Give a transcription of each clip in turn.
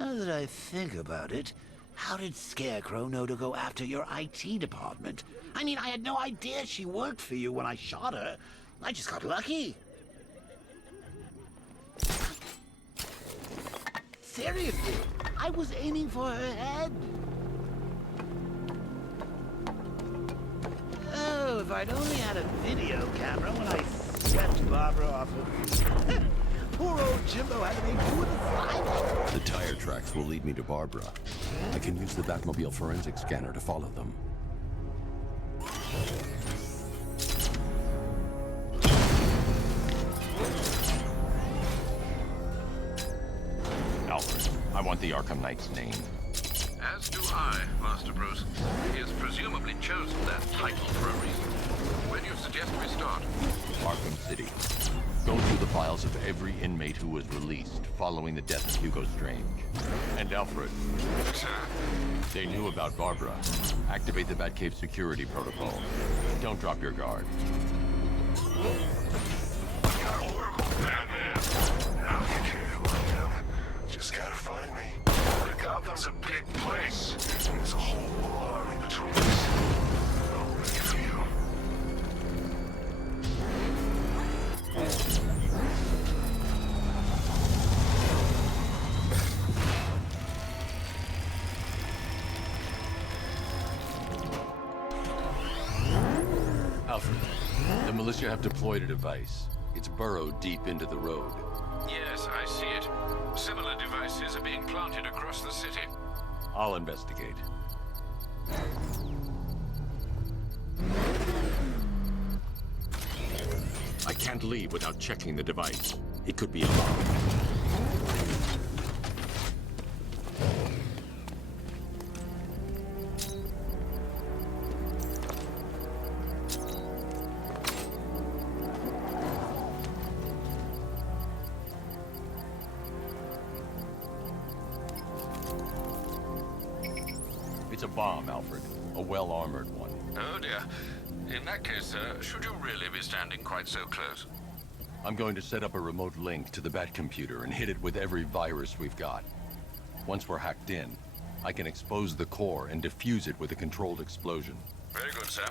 Now that I think about it, how did Scarecrow know to go after your IT department? I mean, I had no idea she worked for you when I shot her. I just got lucky. Seriously, I was aiming for her head. Oh, if I'd only had a video camera when I swept Barbara off of... Poor old Jimbo had to make do with a fly. The tire tracks will lead me to Barbara. I can use the Batmobile forensic scanner to follow them. Alfred, I want the Arkham Knight's name. As do I, Master Bruce. He has presumably chosen that title for a reason. Where do you suggest we start? Arkham City. Go through the files of every inmate who was released following the death of Hugo Strange. And Alfred. Sir? They knew about Barbara. Activate the Batcave security protocol. Don't drop your guard. Gotta work with Batman. Now you can find him. Just gotta find me. But Gotham's a big place. There's a whole army between us. I'm ready for you. Alfred, the militia have deployed a device. It's burrowed deep into the road. Yes, I see it. Similar devices are being planted across the city. I'll investigate. I can't leave without checking the device. It could be a bomb. It's a bomb, Alfred. A well-armored one. Oh dear. In that case, should you really be standing quite so close? I'm going to set up a remote link to the Bat computer and hit it with every virus we've got. Once we're hacked in, I can expose the core and defuse it with a controlled explosion. Very good, sir.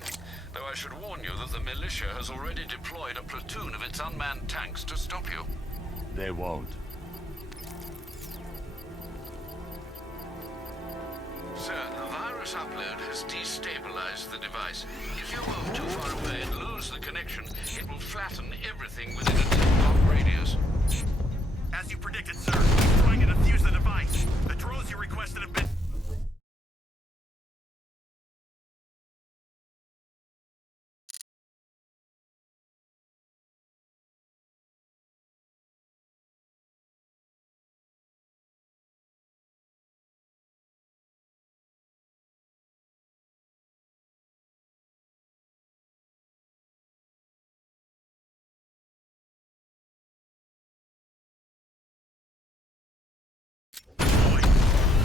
Though I should warn you that the militia has already deployed a platoon of its unmanned tanks to stop you. They won't. Sir, the virus upload has destabilized the device. If you move too far away and lose the connection, it will flatten everything within a 10-block radius. As you predicted, sir, he's trying to defuse the device. The drones you requested have been...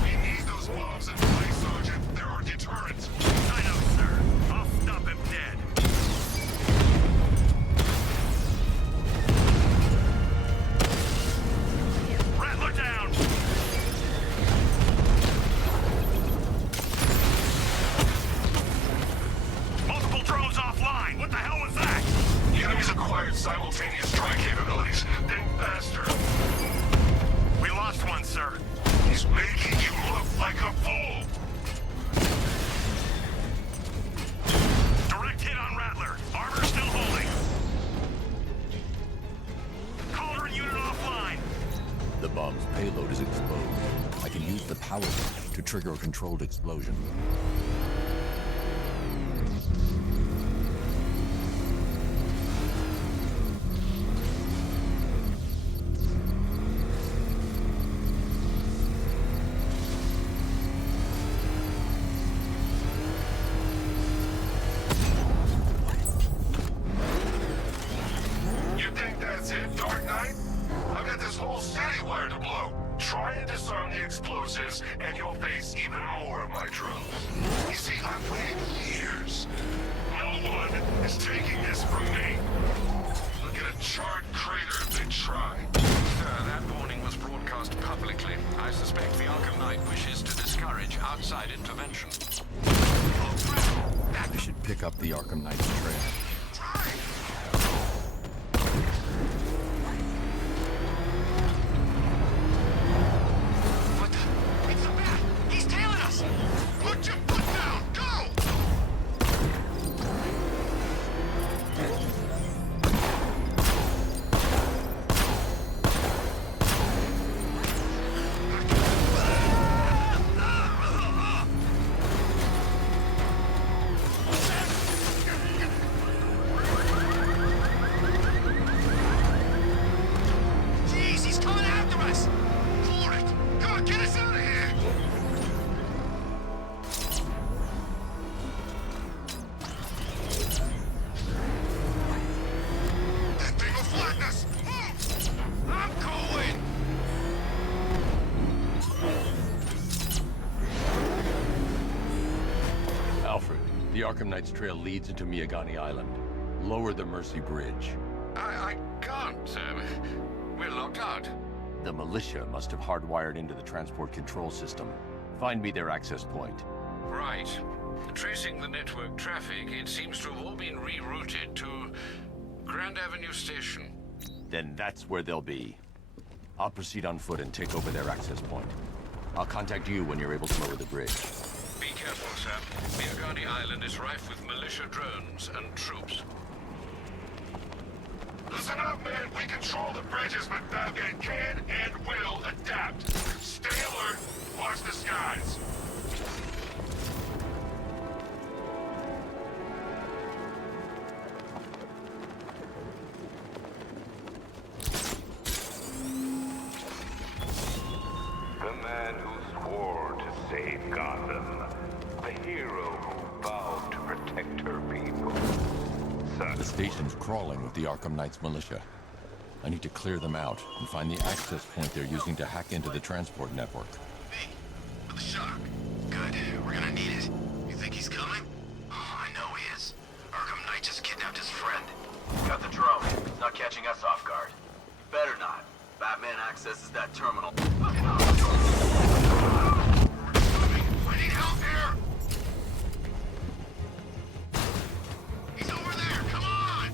We need those bombs in place, Sergeant. They're our deterrent. I know, sir. I'll stop him dead. Rattler down! Multiple drones offline! What the hell was that? The enemy's acquired simultaneous strike capabilities. Think faster. We lost one, sir. He's making you look like a fool. Direct hit on Rattler. Armor still holding. Cauldron unit offline. The bomb's payload is exposed. I can use the power switch to trigger a controlled explosion. You think that's it, Dark Knight? I've got this whole city wired to blow. Try and disarm the explosives, and you'll face even more of my drones. You see, I've waited years. No one is taking this from me. Look at a charred crater if they try. Sir, that warning was broadcast publicly. I suspect the up the Arkham Knight's trail. What the? It's the bat! He's tailing us! Put your foot down! Go! Jeez, he's coming after us! For it! Come on, get us out of here! That thing will flatten us! Move! I'm going! Alfred, the Arkham Knight's trail leads into Miyagani Island. Lower the Mercy Bridge. I can't. We're locked out. The militia must have hardwired into the transport control system. Find me their access point. Right. Tracing the network traffic, it seems to have all been rerouted to Grand Avenue Station. Then that's where they'll be. I'll proceed on foot and take over their access point. I'll contact you when you're able to lower the bridge. Be careful, sir. Miyagani Island is rife with militia drones and troops. Listen up, man. We control the bridges, but Batman can and will adapt. Stay alert. Watch the skies. The man who swore to save Gotham. The hero who vowed to protect her people. The station's crawling with the Arkham Knight's militia. I need to clear them out and find the access point they're using to hack into the transport network. Me, with the shock. Good, we're gonna need it. You think he's coming? Oh, I know he is. Arkham Knight just kidnapped his friend. Got the drone. It's not catching us off guard. Better not. Batman accesses that terminal. I need help here! He's over there, come on!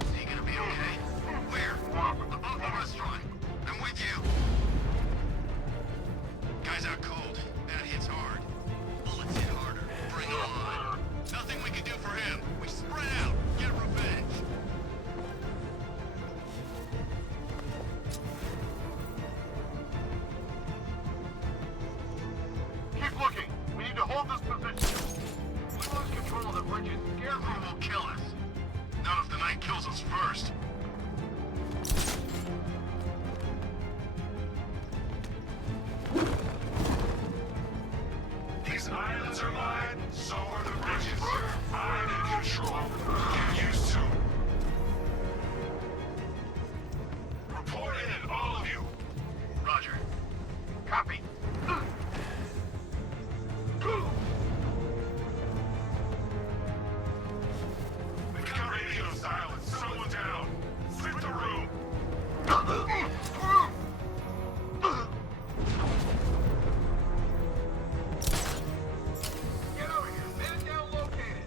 Is he gonna be okay? Where? Above the restaurant. I'm with you. Guy's out cold. That hits hard. Bullets hit harder. Bring 'em on. Nothing we can do for him. We spread out. Get revenge. Keep looking. We need to hold this position. We lose control of the bridges. Scarecrow will kill us. Not if the Knight kills us first. These islands are mine, so are the bridges. I'm in control. Get used to it. Report in, all of you. Roger. Copy. We've got radio silence. Someone down. Flip the room. Get over here. Man down located.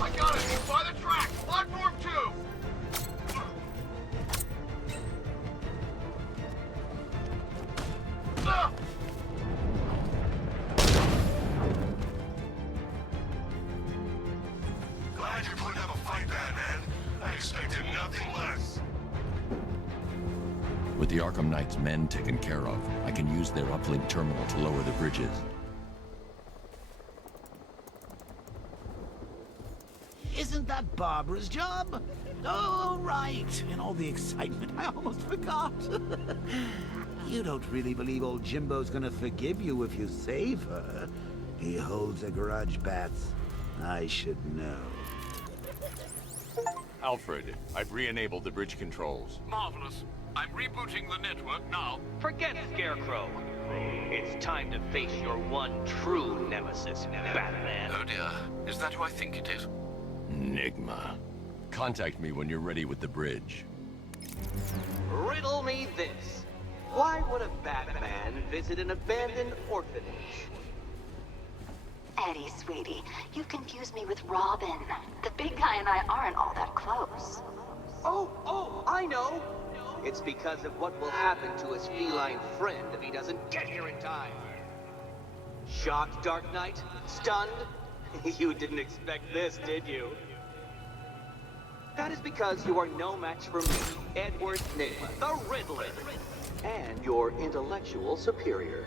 I got it. He's by the track. Platform 2. Glad you're putting up a fight, Batman. I expected nothing less. With the Arkham Knight's men taken care of, I can use their uplink terminal to lower the bridges. Isn't that Barbara's job? Oh, right. In all the excitement, I almost forgot. You don't really believe old Jimbo's gonna forgive you if you save her. He holds a grudge, Bats. I should know. Alfred, I've re-enabled the bridge controls. Marvelous. I'm rebooting the network now. Forget Scarecrow. It's time to face your one true nemesis, Batman. Oh dear. Is that who I think it is? Enigma. Contact me when you're ready with the bridge. Riddle me this. Why would a Batman visit an abandoned orphanage? Eddie, sweetie, you've confused me with Robin. The big guy and I aren't all that close. Oh, I know. It's because of what will happen to his feline friend if he doesn't get here in time. Shocked, Dark Knight? Stunned? You didn't expect this, did you? That is because you are no match for me, Edward Nygma, the Riddler, and your intellectual superior.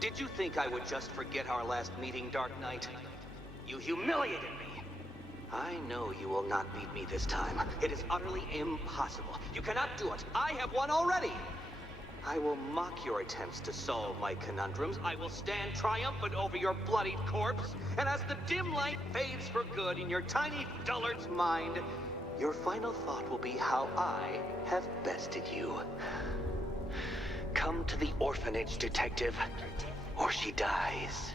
Did you think I would just forget our last meeting, Dark Knight? You humiliated me. I know you will not beat me this time. It is utterly impossible. You cannot do it. I have won already. I will mock your attempts to solve my conundrums. I will stand triumphant over your bloodied corpse. And as the dim light fades for good in your tiny dullard's mind, your final thought will be how I have bested you. Come to the orphanage, detective, or she dies.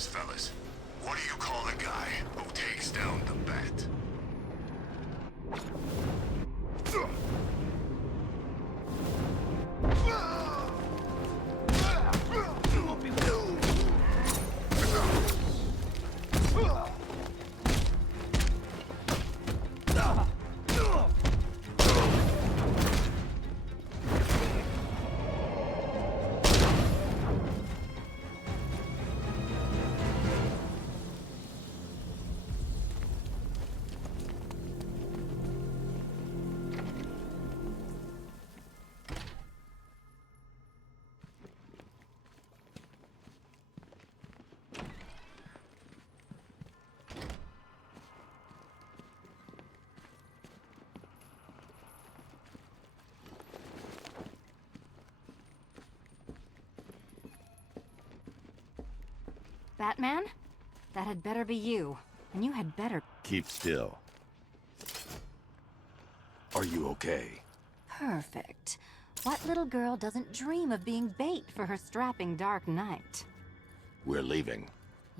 Fellas, what do you call the guy who takes down the bat? Batman? That had better be you. And you had better... Keep still. Are you okay? Perfect. What little girl doesn't dream of being bait for her strapping Dark Knight? We're leaving.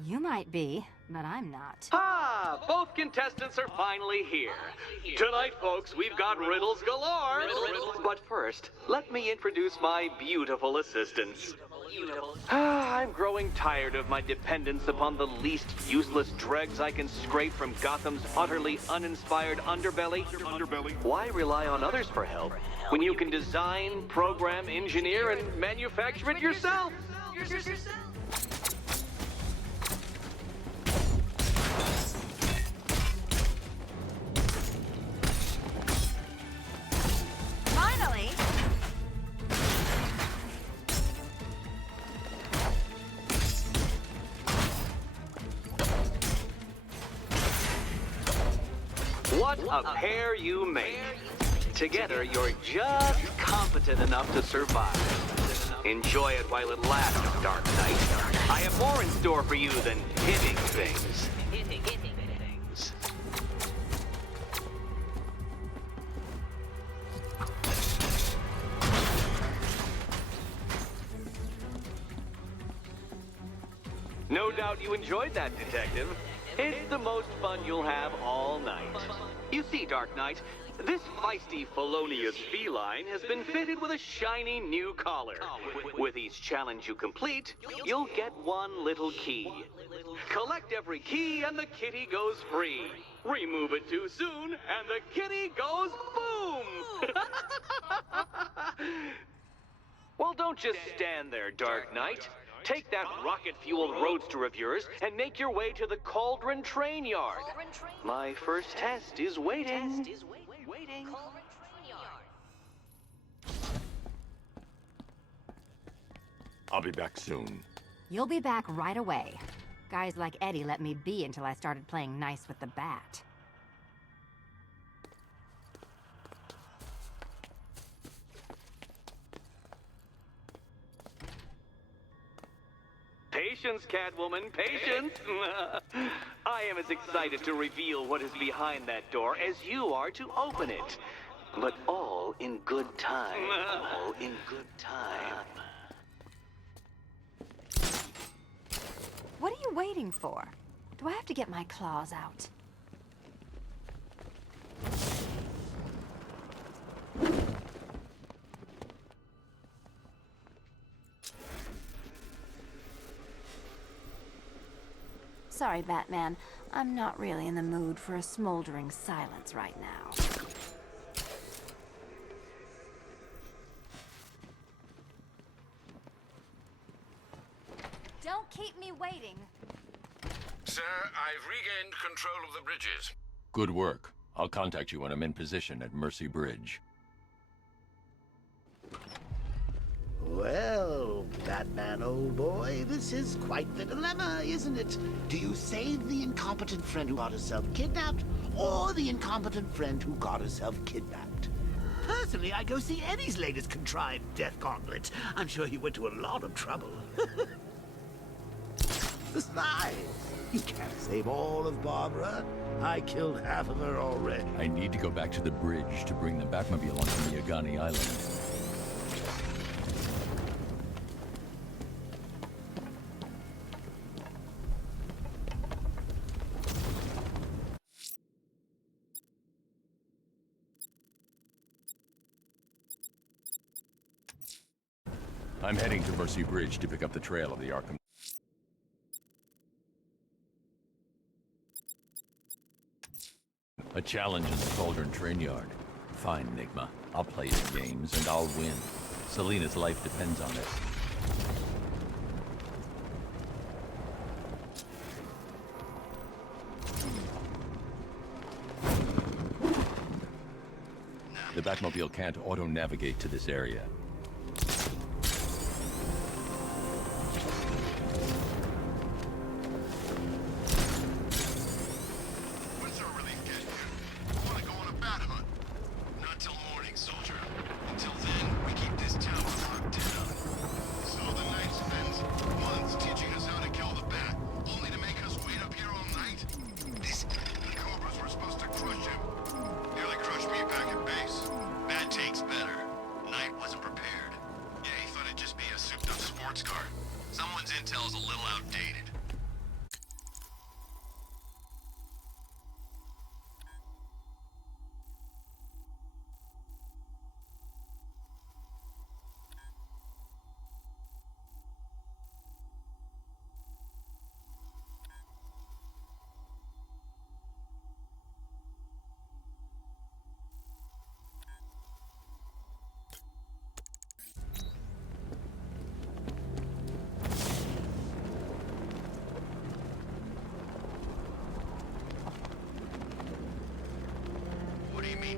You might be, but I'm not. Ah, both contestants are finally here. Tonight, folks, we've got riddles galore. But first, let me introduce my beautiful assistants. I'm growing tired of my dependence upon the least useless dregs I can scrape from Gotham's utterly uninspired underbelly. Why rely on others for help when you can design, program, engineer, and manufacture it yourself? What a pair you make. Together, you're just competent enough to survive. Enjoy it while it lasts, Dark Knight. I have more in store for you than hitting things. No doubt you enjoyed that, Detective. It's the most fun you'll have all night. You see, Dark Knight, this feisty, felonious feline has been fitted with a shiny new collar. With each challenge you complete, you'll get one little key. Collect every key and the kitty goes free. Remove it too soon and the kitty goes boom! Well, don't just stand there, Dark Knight. Take that rocket-fueled roadster of yours and make your way to the Cauldron Train Yard. My first test is waiting. I'll be back soon. You'll be back right away. Guys like Eddie let me be until I started playing nice with the bat. Patience, Catwoman, patience! I am as excited to reveal what is behind that door as you are to open it. But all in good time. All in good time. What are you waiting for? Do I have to get my claws out? Sorry, Batman. I'm not really in the mood for a smoldering silence right now. Don't keep me waiting. Sir, I've regained control of the bridges. Good work. I'll contact you when I'm in position at Mercy Bridge. Well, Batman, old boy, this is quite the dilemma, isn't it? Do you save the incompetent friend who got herself kidnapped, or the incompetent friend who got herself kidnapped? Personally, I'd go see Eddie's latest contrived death gauntlet. I'm sure he went to a lot of trouble. Besides, you can't save all of Barbara. I killed half of her already. I need to go back to the bridge to bring the Batmobile onto Miagani Island. I'm heading to Mercy Bridge to pick up the trail of the Arkham. A challenge in the Cauldron Train Yard. Fine, Enigma. I'll play your games, and I'll win. Selina's life depends on it. The Batmobile can't auto-navigate to this area.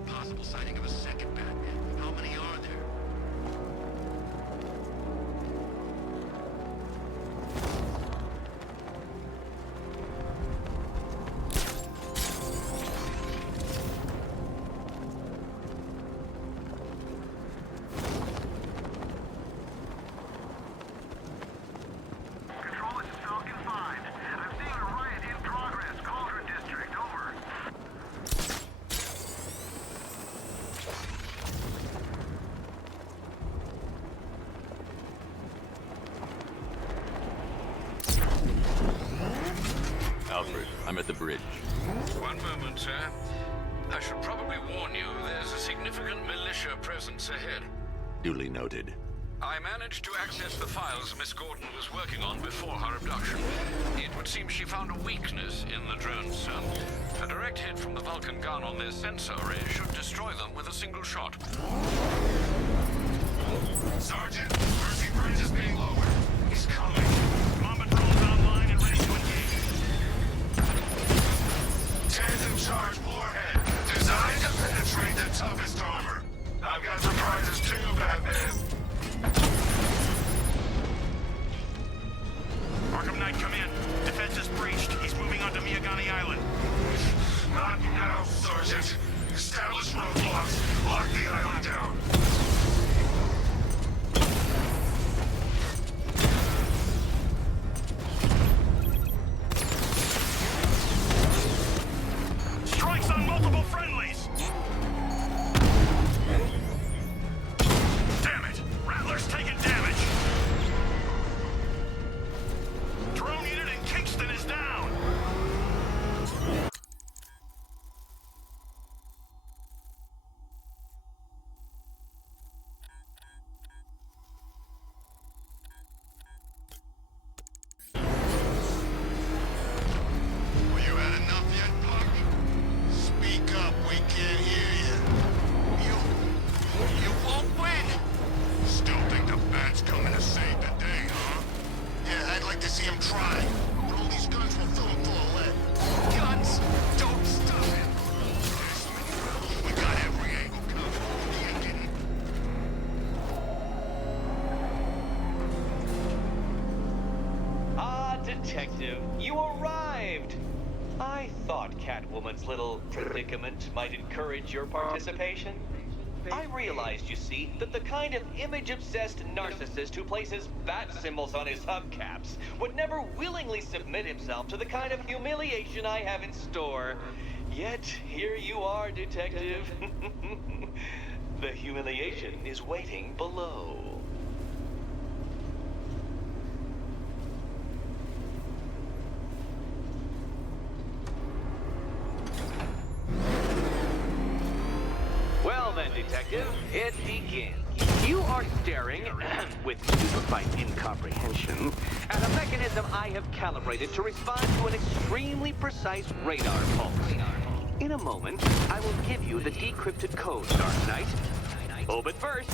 Possible sighting of a second Batman. How many are there? bridge. One moment, sir. I should probably warn you, there's a significant militia presence ahead. Duly noted. I managed to access the files Miss Gordon was working on before her abduction. It would seem she found a weakness in the drones, sir. A direct hit from the Vulcan gun on their sensor array should destroy them with a single shot. Sergeant, Mercy Bridge is being lowered. He's coming. Combat drones online and ready to engage. Tandem charge warhead, designed to penetrate the toughest armor. I've got surprises too, Batman. Arkham Knight, come in. Defense is breached. He's moving onto Miyagani Island. Not now, Sergeant. Establish roadblocks. Lock the island down. Strikes on multiple friendlies. Damn it! Rattler's taking damage. Drone unit in Kingston is down. Well, you had enough yet, punk? Speak up, we can't hear you. You won't win! Still think the Bat's coming to save the day, huh? Yeah, I'd like to see him try. But all these guns will fill him full of lead. Guns? Don't stop him! We got every angle covered. Yeah, didn't. Ah, Detective, you arrived! I thought Catwoman's little predicament might encourage your participation. I realized, you see, that the kind of image-obsessed narcissist who places bat symbols on his hubcaps would never willingly submit himself to the kind of humiliation I have in store. Yet, here you are, Detective. The humiliation is waiting below. Well then, Detective, it begins. You are staring, with stupefied incomprehension, at a mechanism I have calibrated to respond to an extremely precise radar pulse. In a moment, I will give you the decrypted code, Dark Knight. Oh, but first,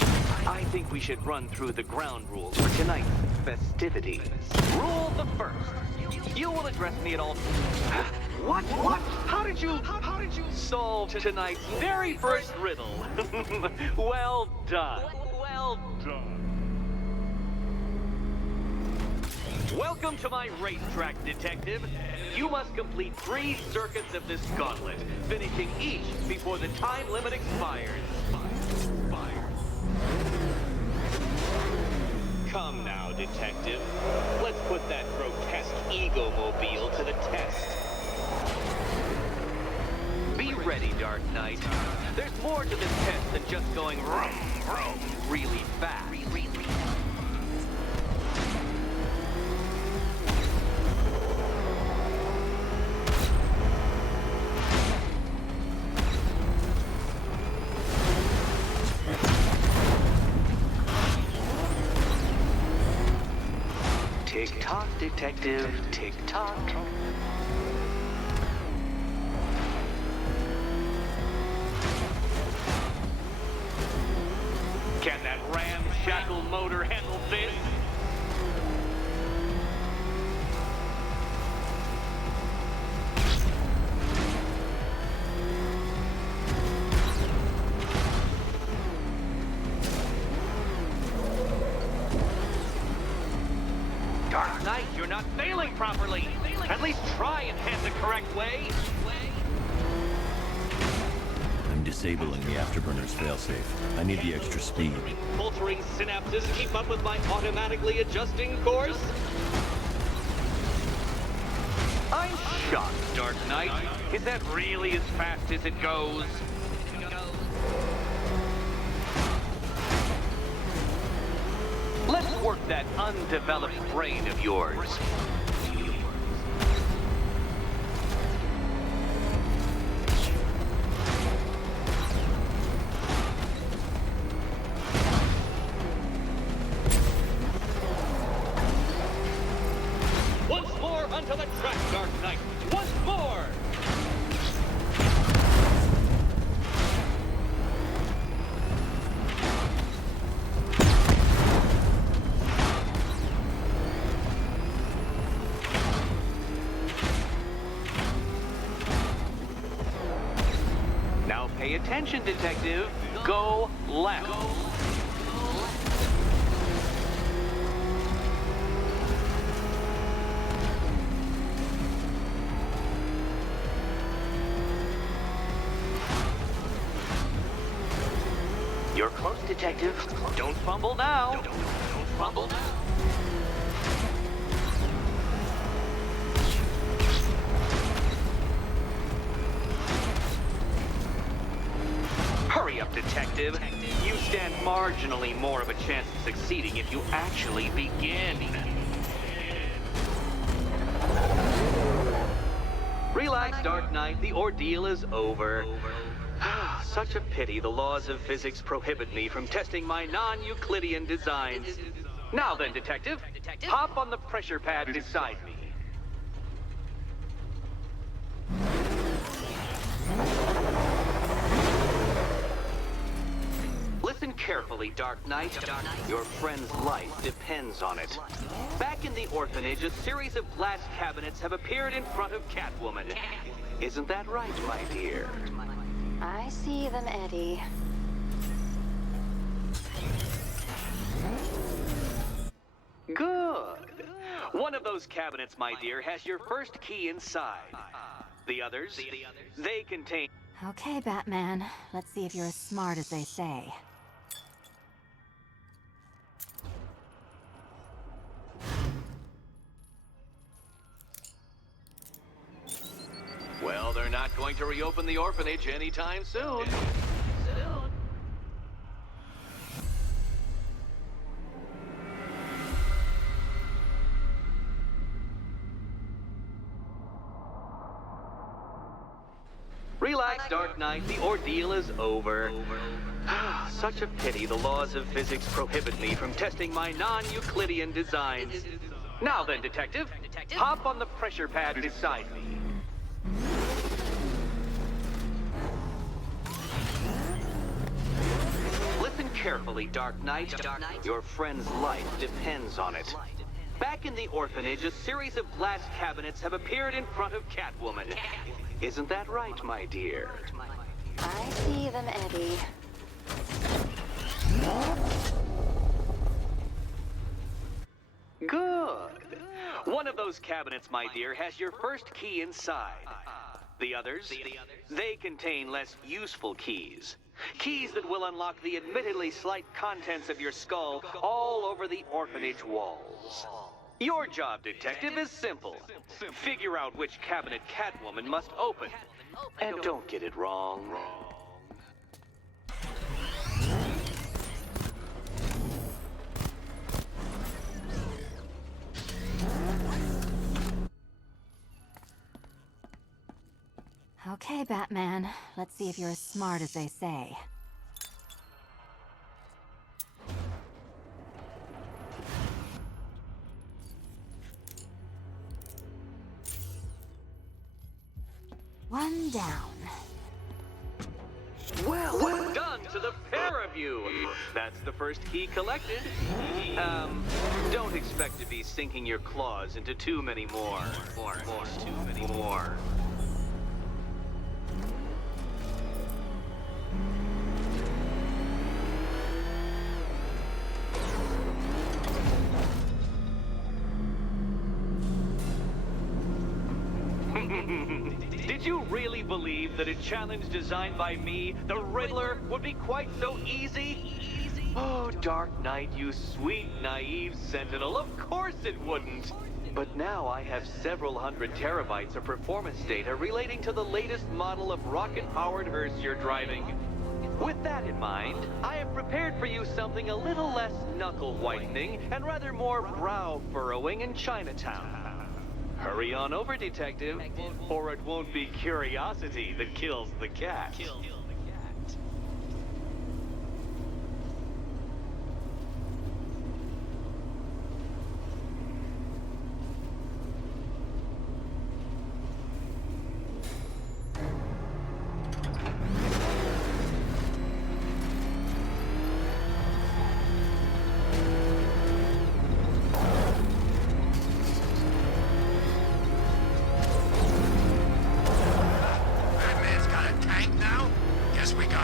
I think we should run through the ground rules for tonight's festivities. Rule the first. You will address me at all... What? How did you solve tonight's very first riddle? Well done. Well done. Welcome to my racetrack, Detective. You must complete 3 circuits of this gauntlet, finishing each before the time limit expires. Come now, Detective. Let's put that grotesque ego-mobile to the test. Be ready, Dark Knight. There's more to this test than just going vroom, vroom really fast. Tick-tock, Detective, tick-tock. Can that ramshackle motor handle this? Dark Knight, you're not failing properly. At least try and head the correct way. I'm disabling the afterburner's failsafe. I need the extra speed. Filtering synapses keep up with my automatically adjusting course? I'm shocked, Dark Knight. Is that really as fast as it goes? Let's work that undeveloped brain of yours. Pay attention, detective. Go left. You're close, detective. Don't fumble now. Don't fumble now. Hurry up, detective. You stand marginally more of a chance of succeeding if you actually begin. Relax, Dark Knight. The ordeal is over. Such a pity the laws of physics prohibit me from testing my non-Euclidean designs. Now then, detective, hop on the pressure pad beside me. Listen carefully, Dark Knight. Your friend's life depends on it. Back in the orphanage, a series of glass cabinets have appeared in front of Catwoman. Isn't that right, my dear? I see them, Eddie. Good. One of those cabinets, my dear, has your first key inside. The others, they contain... Okay, Batman. Let's see if you're as smart as they say. Well, they're not going to reopen the orphanage anytime soon. Relax, Dark Knight. The ordeal is over. Such a pity the laws of physics prohibit me from testing my non-Euclidean designs. Now then, detective, hop on the pressure pad beside me. Listen carefully, Dark Knight. Your friend's life depends on it. Back in the orphanage, a series of glass cabinets have appeared in front of Catwoman. Isn't that right, my dear? I see them, Eddie. Good. One of those cabinets, my dear, has your first key inside. The others, they contain less useful keys. Keys that will unlock the admittedly slight contents of your skull all over the orphanage walls. Your job, detective, is simple. Figure out which cabinet Catwoman must open. And don't get it wrong. Okay, Batman. Let's see if you're as smart as they say. One down. Well done to the pair of you. That's the first key collected. Don't expect to be sinking your claws into too many more. Too many more. Did you really believe that a challenge designed by me, the Riddler, would be quite so easy? Oh, Dark Knight, you sweet, naive sentinel, of course it wouldn't. But now I have several hundred terabytes of performance data relating to the latest model of rocket-powered hearse you're driving. With that in mind, I have prepared for you something a little less knuckle-whitening and rather more brow-furrowing in Chinatown. Hurry on over, detective, or it won't be curiosity that kills the cat.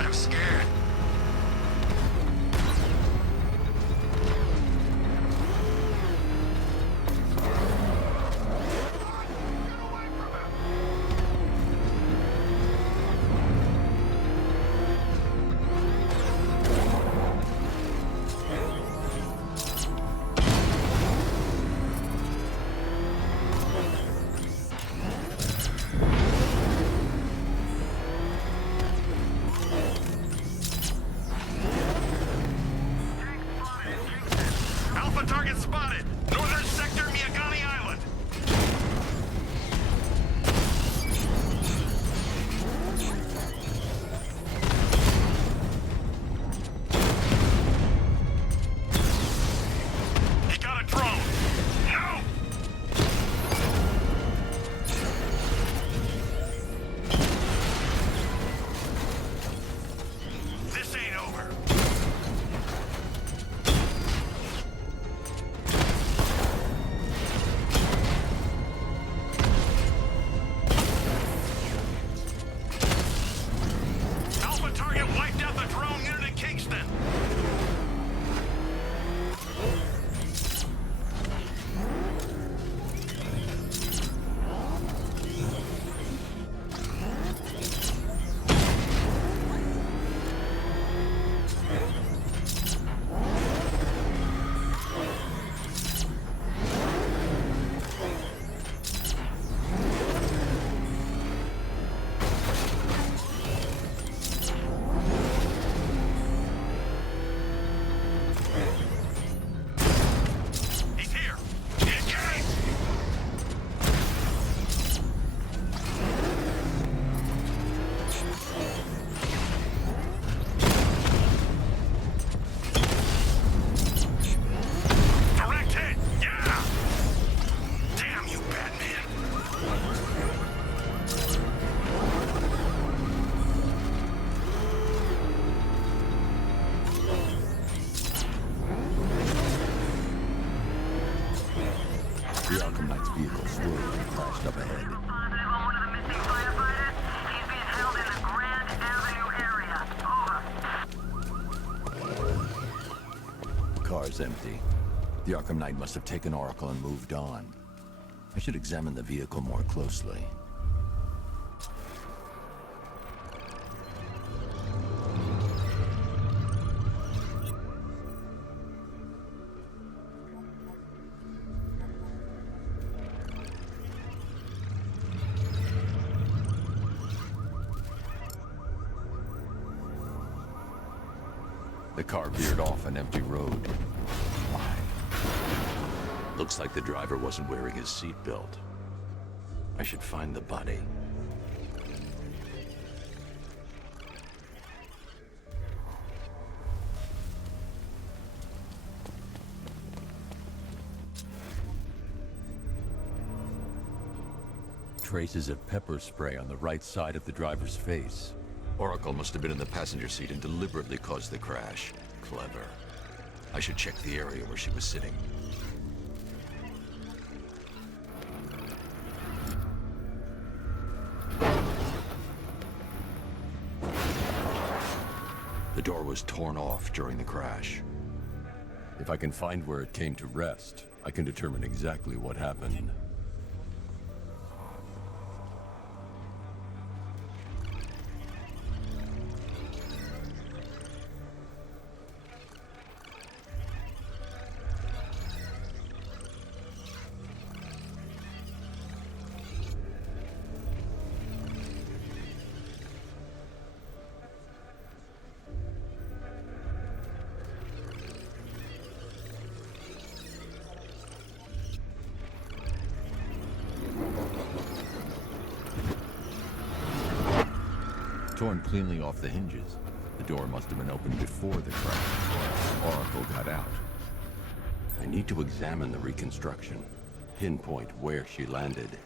I'm scared. Target spotted! Northern sector, Miyagani Island! He got a drone! No! This ain't over. The Arkham Knight's vehicle swerved and crashed up ahead. Positive on one of the missing firefighters. He's being held in the Grand Avenue area. Over. Car's empty. The Arkham Knight must have taken Oracle and moved on. I should examine the vehicle more closely. The car veered off an empty road. Why? Looks like the driver wasn't wearing his seatbelt. I should find the body. Traces of pepper spray on the right side of the driver's face. Oracle must have been in the passenger seat and deliberately caused the crash. Clever. I should check the area where she was sitting. The door was torn off during the crash. If I can find where it came to rest, I can determine exactly what happened. Torn cleanly off the hinges. The door must have been opened before the crash. Oracle got out. I need to examine the reconstruction, pinpoint where she landed.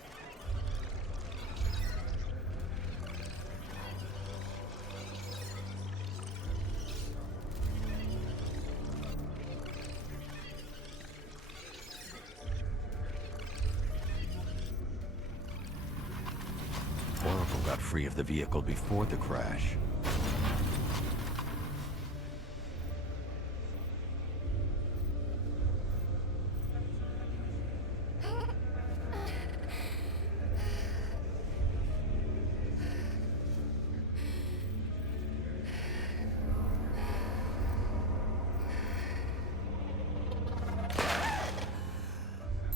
Oracle got free of the vehicle before the crash.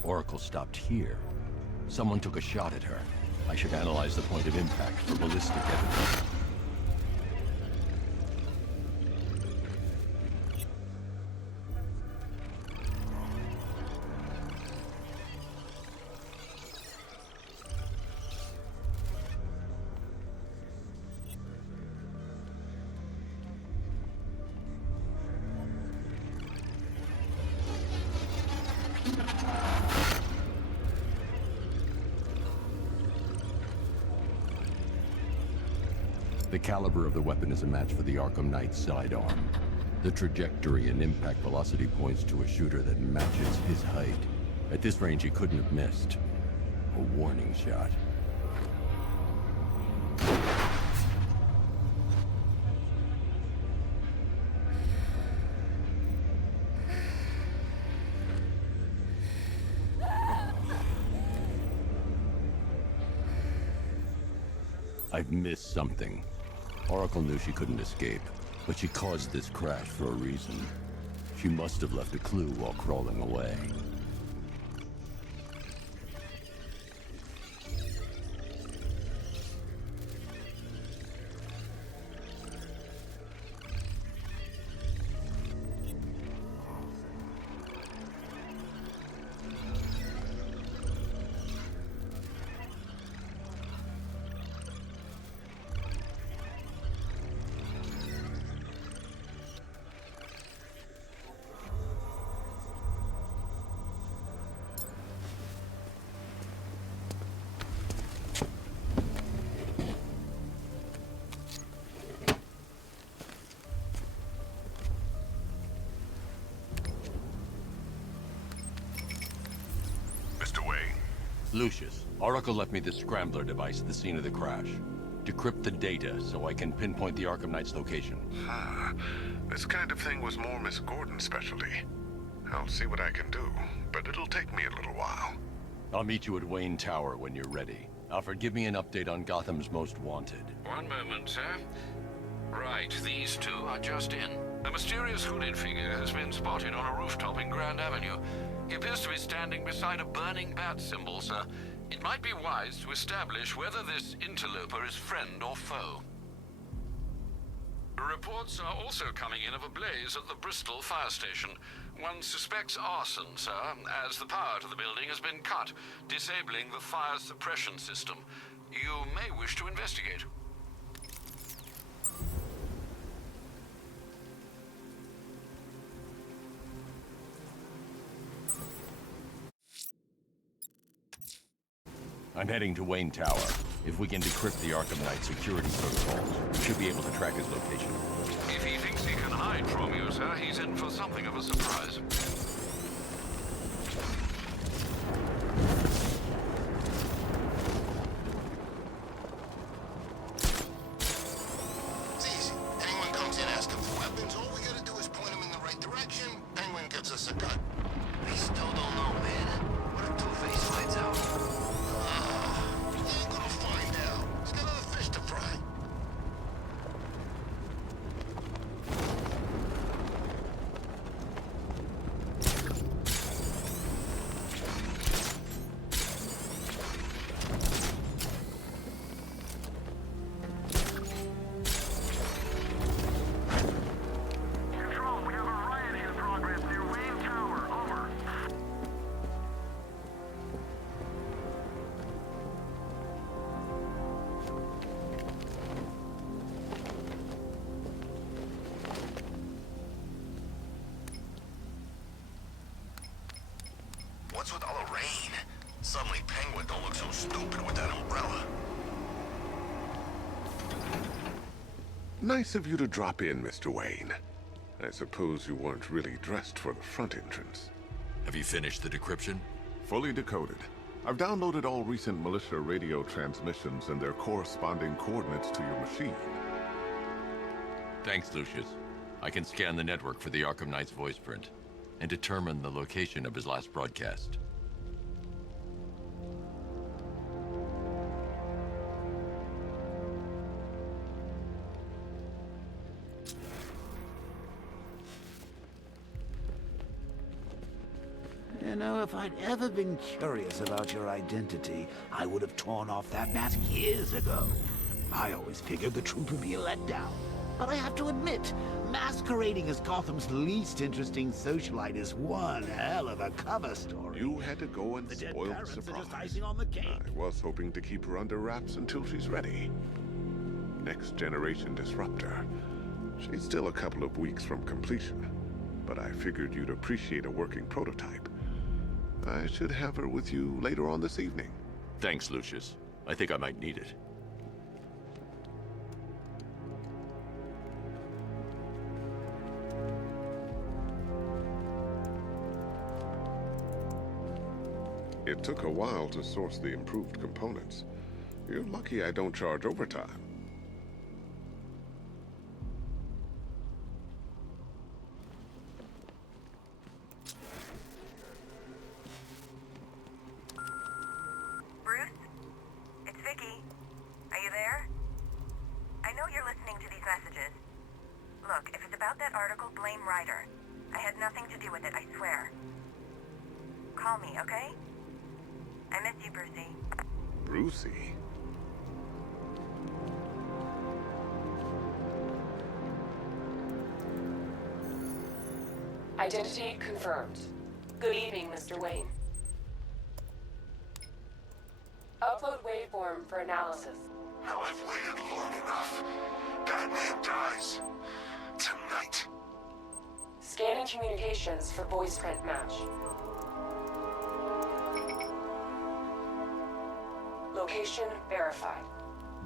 Oracle stopped here. Someone took a shot at her. I should analyze the point of impact for ballistic evidence. The caliber of the weapon is a match for the Arkham Knight sidearm. The trajectory and impact velocity points to a shooter that matches his height. At this range, he couldn't have missed. A warning shot. I've missed something. Oracle knew she couldn't escape, but she caused this crash for a reason. She must have left a clue while crawling away. Lucius, Oracle left me the scrambler device at the scene of the crash. Decrypt the data so I can pinpoint the Arkham Knight's location. This kind of thing was more Miss Gordon's specialty. I'll see what I can do, but it'll take me a little while. I'll meet you at Wayne Tower when you're ready. Alfred, give me an update on Gotham's Most Wanted. One moment, sir. Right, these two are just in. A mysterious hooded figure has been spotted on a rooftop in Grand Avenue. He appears to be standing beside a burning bat symbol, sir. It might be wise to establish whether this interloper is friend or foe. Reports are also coming in of a blaze at the Bristol fire station. One suspects arson, sir, as the power to the building has been cut, disabling the fire suppression system. You may wish to investigate. I'm heading to Wayne Tower. If we can decrypt the Arkham Knight security protocols, we should be able to track his location. If he thinks he can hide from you, sir, he's in for something of a surprise. It's easy. Anyone comes in asking for weapons, all we gotta do is point them in the right direction. Penguin gives us a cut. I still don't know, man. What if Two-Face finds out? He ain't gonna find out. He's got other fish to fry. Control, we have a riot in progress near Wayne Tower. Over. What's with all the rain? Suddenly Penguin don't look so stupid with that umbrella. Nice of you to drop in, Mr. Wayne. I suppose you weren't really dressed for the front entrance. Have you finished the decryption? Fully decoded. I've downloaded all recent militia radio transmissions and their corresponding coordinates to your machine. Thanks, Lucius. I can scan the network for the Arkham Knight's voice print and determine the location of his last broadcast. You know, if I'd ever been curious about your identity, I would have torn off that mask years ago. I always figured the truth would be a letdown. But I have to admit, masquerading as Gotham's least interesting socialite is one hell of a cover story. You had to go and The dead spoil the parents are surprise. just icing on the cake. I was hoping to keep her under wraps until she's ready. Next generation disruptor. She's still a couple of weeks from completion, but I figured you'd appreciate a working prototype. I should have her with you later on this evening. Thanks, Lucius. I think I might need it. It took a while to source the improved components. You're lucky I don't charge overtime. Bruce? It's Vicky. Are you there? I know you're listening to these messages. Look, if it's about that article, blame Ryder. I had nothing to do with it, I swear. Call me, okay? I miss you, Brucey. Brucey? Identity confirmed. Good evening, Mr. Wayne. Upload waveform for analysis. Now I've waited long enough. Batman dies. Tonight. Scanning communications for voice print match. Location verified.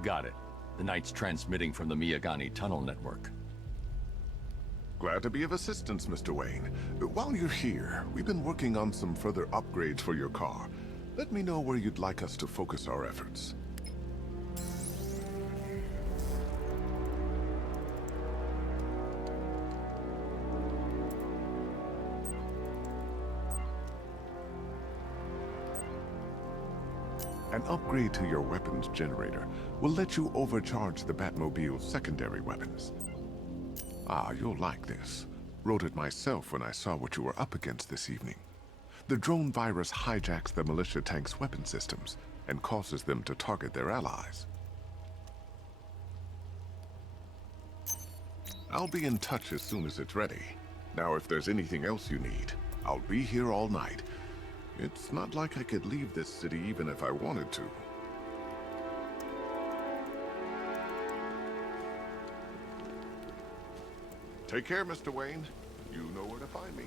Got it. The Knight's transmitting from the Miyagani tunnel network. Glad to be of assistance, Mr. Wayne. While you're here, we've been working on some further upgrades for your car. Let me know where you'd like us to focus our efforts. An upgrade to your weapons generator will let you overcharge the Batmobile's secondary weapons. Ah, you'll like this. Wrote it myself when I saw what you were up against this evening. The drone virus hijacks the militia tank's weapon systems and causes them to target their allies. I'll be in touch as soon as it's ready. Now, if there's anything else you need, I'll be here all night. It's not like I could leave this city even if I wanted to. Take care, Mr. Wayne. You know where to find me.